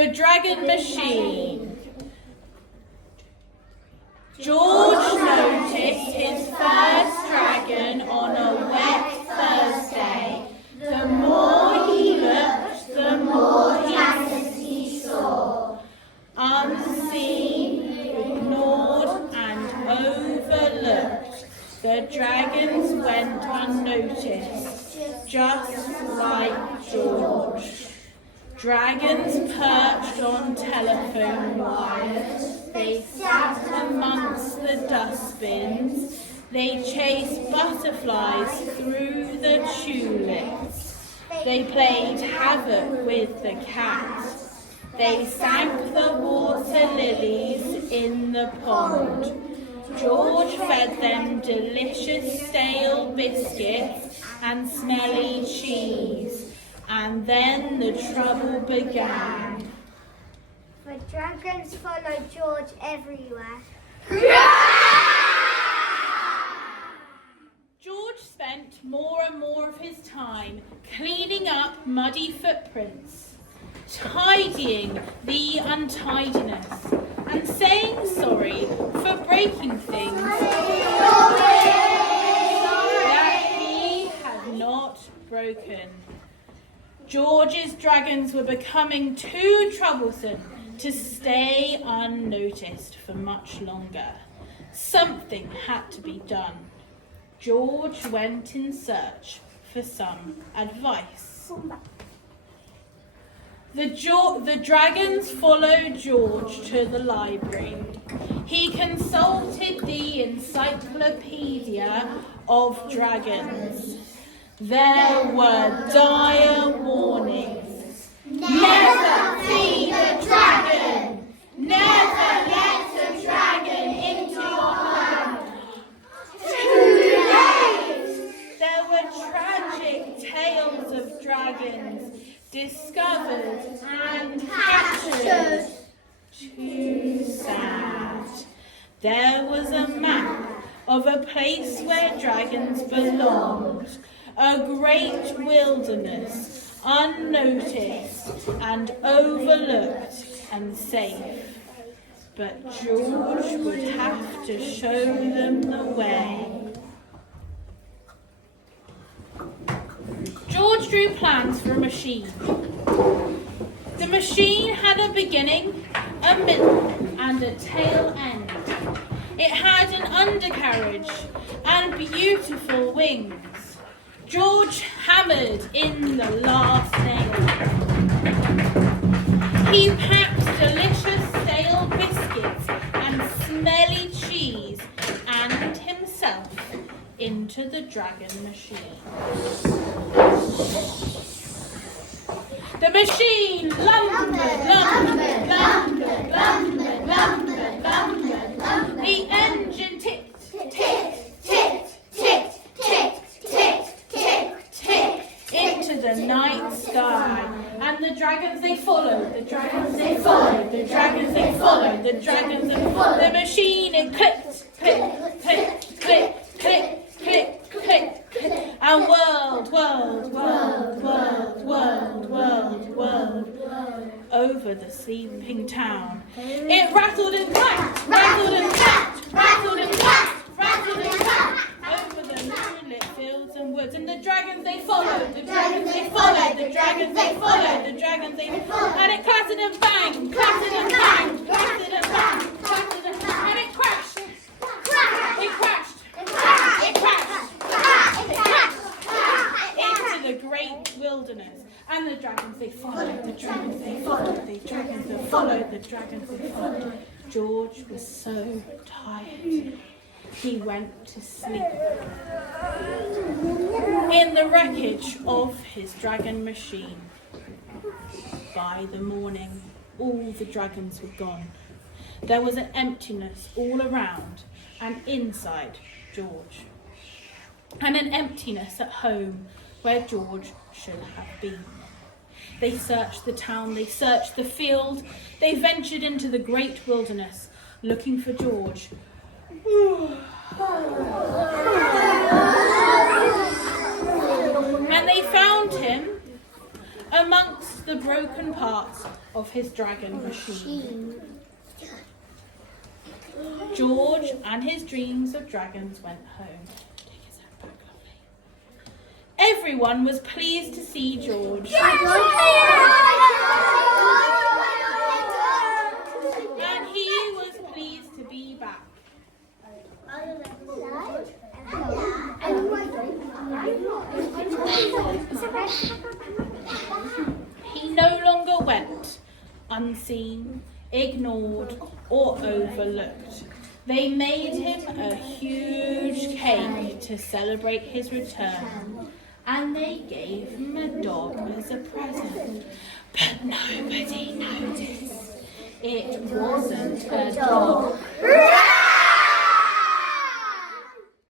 The Dragon Machine. George noticed his first dragon on a wet Thursday. The more he looked, the more he saw. Unseen, ignored, and overlooked, the dragons went unnoticed, just like George. Dragons perched on telephone wires. They sat amongst the dustbins. They chased butterflies through the tulips. They played havoc with the cat. They sank the water lilies in the pond. George fed them delicious stale biscuits and smelly cheese. And then the trouble began. The dragons followed George everywhere. George spent more and more of his time cleaning up muddy footprints, tidying the untidiness, and saying sorry for breaking things that he had not broken. George's dragons were becoming too troublesome to stay unnoticed for much longer. Something had to be done. George went in search for some advice. The dragons followed George to the library. He consulted the Encyclopedia of Dragons. There were dire warnings. Never feed a dragon! Never let a dragon into your home! Too late! There were tragic tales of dragons discovered and captured. Too sad. There was a map of a place where dragons belonged. A great wilderness, unnoticed and overlooked and safe. But George would have to show them the way. George drew plans for a machine. The machine had a beginning, a middle, and a tail end. It had an undercarriage and beautiful wings. George hammered in the last nail. He packed delicious stale biscuits and smelly cheese and himself into the dragon machine. The machine lumbered. The engine ticked, ticked, ticked, ticked, ticked, ticked, ticked, ticked into the night sky. And the dragons they followed, the dragons they followed, the dragons they followed, the dragons they followed. The machine it clicked, click, click, click, click, click, click, click, and whirled over the sleeping town. It rattled and clacked, rattled and clacked, rattled and clacked, rattled and clacked over the moonlit fields and woods. And the dragons they followed, the dragons they followed, the dragons they followed, the dragons they followed. And it clattered and banged, clattered and banged, clattered and banged, clattered and banged. And it crashed, it crashed, it crashed, it crashed into the great wilderness. And the dragons they followed, the dragons they followed, the dragons they followed, the dragons they followed. George was so tired. He went to sleep. In the wreckage of his dragon machine. By the morning, all the dragons were gone. There was an emptiness all around and inside George. And an emptiness at home where George should have been. They searched the town, they searched the field, they ventured into the great wilderness, looking for George. And they found him amongst the broken parts of his dragon machine. George and his dreams of dragons went home. Take his head back, lovely. Everyone was pleased to see George. And he was pleased to be back. He no longer went unseen, ignored, or overlooked. They made him a huge cake to celebrate his return, and they gave him a dog as a present. But nobody noticed. It wasn't a dog.